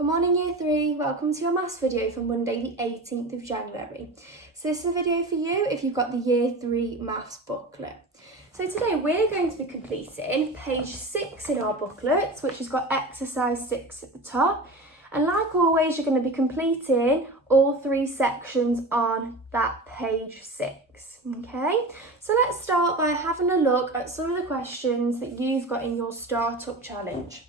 Good morning Year 3, welcome to your maths video for Monday the 18th of January. So this is a video for you if you've got the Year 3 maths booklet. So today we're going to be completing page 6 in our booklet, which has got exercise 6 at the top. And like always, you're going to be completing all 3 sections on that page 6, okay? So let's start by having a look at some of the questions that you've got in your startup challenge.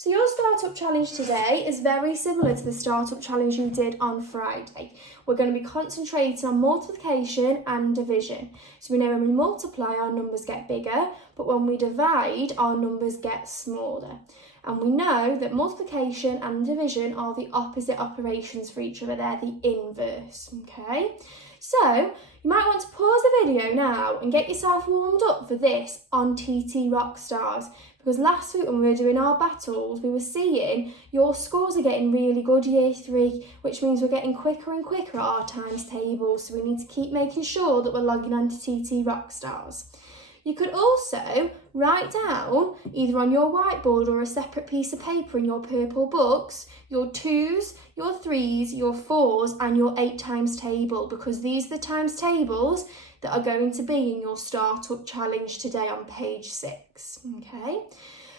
So your startup challenge today is very similar to the startup challenge you did on Friday. We're going to be concentrating on multiplication and division. So we know when we multiply, our numbers get bigger, but when we divide, our numbers get smaller. And we know that multiplication and division are the opposite operations for each other. They're the inverse, okay? So you might want to pause the video now and get yourself warmed up for this on TT Rockstars, because last week when we were doing our battles, we were seeing your scores are getting really good Year 3, which means we're getting quicker and quicker at our times tables. So we need to keep making sure that we're logging on to TT Rockstars. You could also write down, either on your whiteboard or a separate piece of paper in your purple books, your 2s, your 3s, your 4s and your 8 times table, because these are the times tables that are going to be in your startup challenge today on page 6, okay?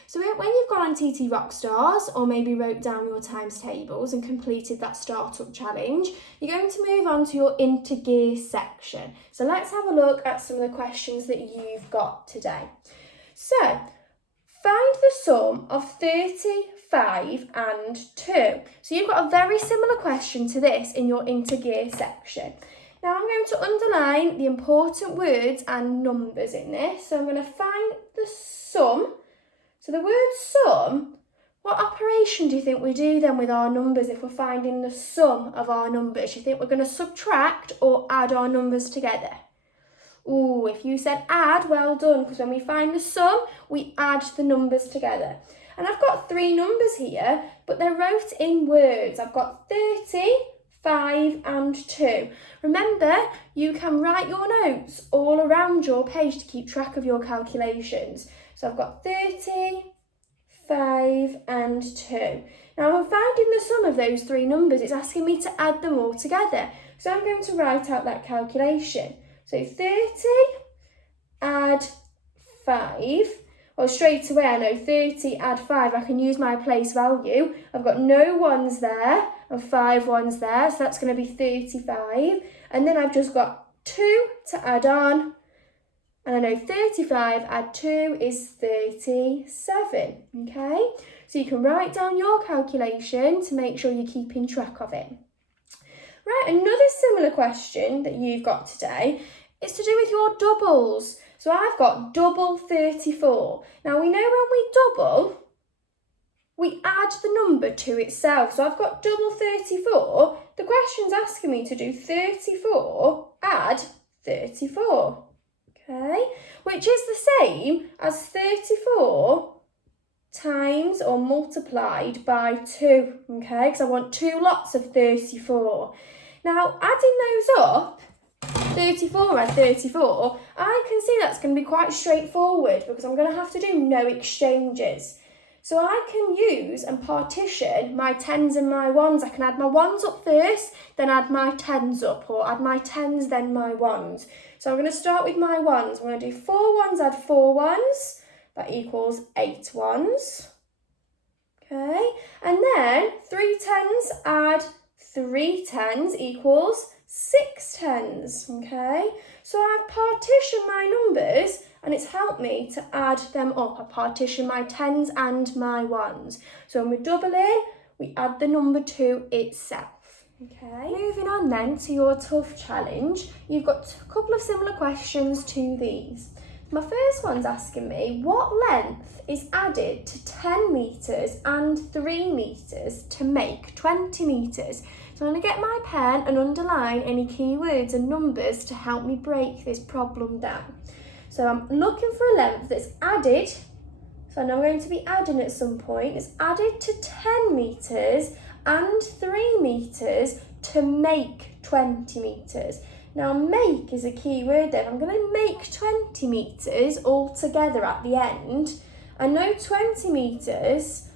So when you've gone on TT Rockstars or maybe wrote down your times tables and completed that startup challenge, you're going to move on to your Integer section. So let's have a look at some of the questions that you've got today. So find the sum of 35 and 2. So you've got a very similar question to this in your Integer section. Now I'm going to underline the important words and numbers in this. So I'm going to find the sum. So the word sum, what operation do you think we do then with our numbers if we're finding the sum of our numbers? Do you think we're going to subtract or add our numbers together? Ooh, if you said add, well done, because when we find the sum, we add the numbers together. And I've got 3 numbers here, but they're wrote in words. I've got 30, 5 and 2. Remember, you can write your notes all around your page to keep track of your calculations. So I've got 30, 5 and 2. Now I'm finding the sum of those 3 numbers. It's asking me to add them all together. So I'm going to write out that calculation. So 30 add 5. Well, straight away I know 30 add 5. I can use my place value. I've got no 1s there and 5 1s there. So that's going to be 35. And then I've just got 2 to add on. And I know 35 add 2 is 37, okay? So you can write down your calculation to make sure you're keeping track of it. Right, another similar question that you've got today is to do with your doubles. So I've got double 34. Now we know when we double, we add the number to itself. So I've got double 34. The question's asking me to do 34 add 34. Okay, which is the same as 34 times or multiplied by 2, okay, because I want 2 lots of 34. Now, adding those up, 34 add 34, I can see that's going to be quite straightforward because I'm going to have to do no exchanges. So I can use and partition my 10s and my 1s. I can add my 1s up first, then add my 10s up, or add my 10s, then my 1s. So I'm going to start with my 1s. I'm going to do 4 1s add 4 1s. That equals 8 1s. Okay. And then 3 10s add 3 10s equals 6 10s. Okay. So I've partitioned my numbers and it's helped me to add them up. I partition my 10s and my 1s. So when we're doubling, we add the number to itself. Okay, moving on then to your tough challenge, you've got a couple of similar questions to these. My first one's asking me, what length is added to 10 metres and 3 metres to make 20 metres? So I'm going to get my pen and underline any keywords and numbers to help me break this problem down. So I'm looking for a length that's added, so I know I'm going to be adding at some point, it's added to 10 metres and 3 metres to make 20 metres. Now make is a key word then. I'm going to make 20 metres all together at the end. I know 20 metres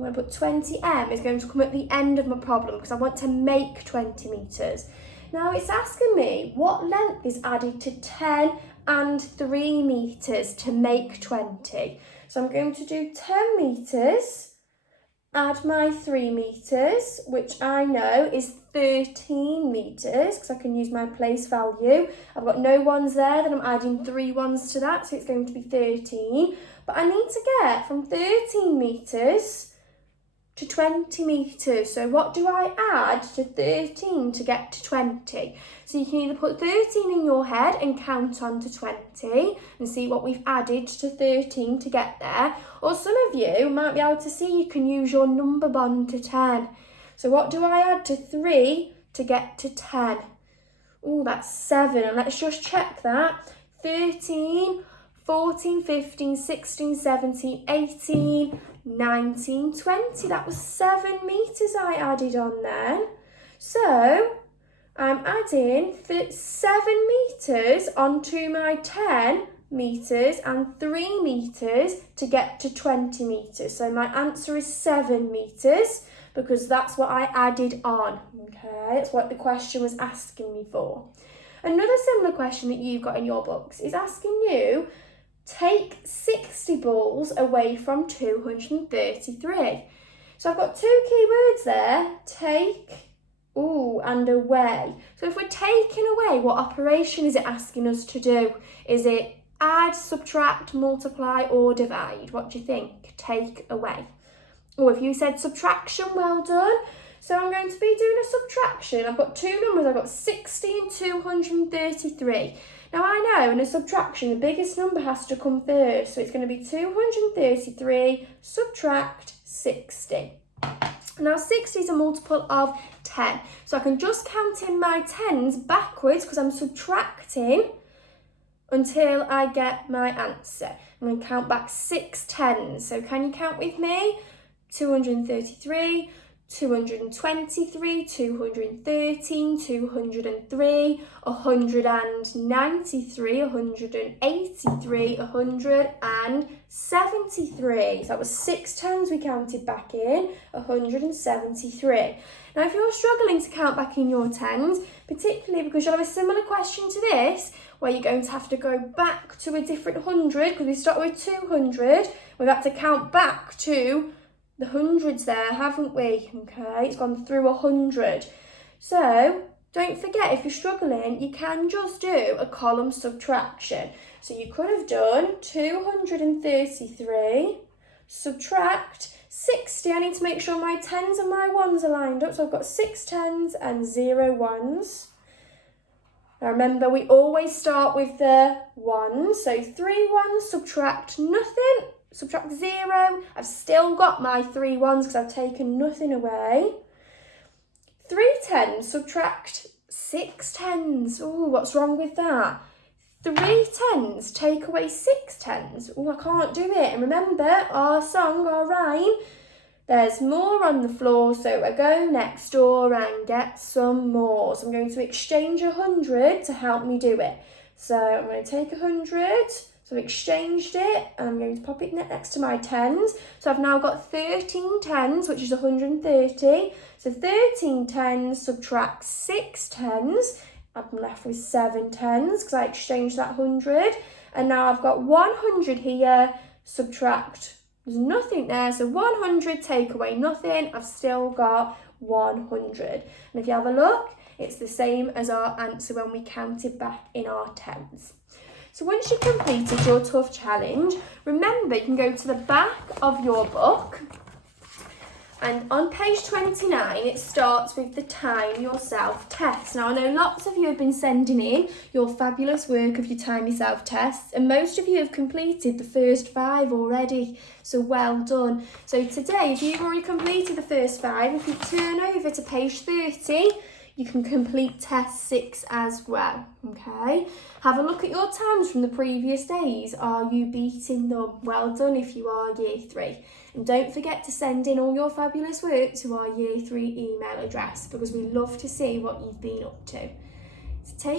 going to put 20m is going to come at the end of my problem because I want to make 20 metres. Now it's asking me what length is added to 10 and 3 metres to make 20. So I'm going to do 10 metres, add my 3 metres, which I know is 13 metres because I can use my place value. I've got no ones there, then I'm adding 3 ones to that, so it's going to be 13. But I need to get from 13 metres to 20 metres. So what do I add to 13 to get to 20? So you can either put 13 in your head and count on to 20 and see what we've added to 13 to get there. Or some of you might be able to see you can use your number bond to 10. So what do I add to 3 to get to 10? Oh, that's 7. And let's just check that. 13, 14, 15, 16, 17, 18, 19, 20. That was 7 metres I added on then. So I'm adding 7 metres onto my 10 metres and 3 metres to get to 20 metres. So my answer is 7 metres because that's what I added on. Okay, that's what the question was asking me for. Another similar question that you've got in your books is asking you, take 60 balls away from 233. So I've got 2 key words there, take, and away. So if we're taking away, what operation is it asking us to do? Is it add, subtract, multiply or divide? What do you think? Take away. Or if you said subtraction, well done. So I'm going to be doing a subtraction. I've got 2 numbers. I've got 60 and 233. Now I know in a subtraction, the biggest number has to come first. So it's going to be 233 subtract 60. Now 60 is a multiple of 10. So I can just count in my tens backwards because I'm subtracting until I get my answer. I'm going to count back 6 tens. So can you count with me? 233, 223, 213, 203, 193, 183, 173. So that was 6 tens we counted back in, 173. Now if you're struggling to count back in your tens, particularly because you'll have a similar question to this, where you're going to have to go back to a different 100, because we started with 200, we've had to count back to the hundreds there, haven't we? Okay, it's gone through 100. So don't forget, if you're struggling, you can just do a column subtraction. So you could have done 233, subtract 60. I need to make sure my tens and my ones are lined up. So I've got 6 tens and 0 ones. Now remember, we always start with the ones. So 3 ones, subtract nothing. Subtract 0, I've still got my 3 ones because I've taken nothing away. 3 tens, subtract 6 tens. Oh, what's wrong with that? 3 tens, take away 6 tens. Oh, I can't do it. And remember, our song, our rhyme, there's more on the floor, so I go next door and get some more. So I'm going to exchange 100 to help me do it. So I'm going to take 100. So I've exchanged it and I'm going to pop it next to my tens. So I've now got 13 tens, which is 130. So 13 tens subtract 6 tens. I'm left with 7 tens because I exchanged that 100. And now I've got 100 here, subtract, there's nothing there. So 100 take away nothing, I've still got 100. And if you have a look, it's the same as our answer when we counted back in our tens. So once you've completed your tough challenge, remember you can go to the back of your book and on page 29 it starts with the time yourself test. Now I know lots of you have been sending in your fabulous work of your time yourself tests and most of you have completed the first 5 already, so well done. So today, if you've already completed the first 5, if you turn over to page 30, you can complete test 6 as well, okay? Have a look at your times from the previous days. Are you beating them? Well done if you are year 3. And don't forget to send in all your fabulous work to our year 3 email address because we love to see what you've been up to. So take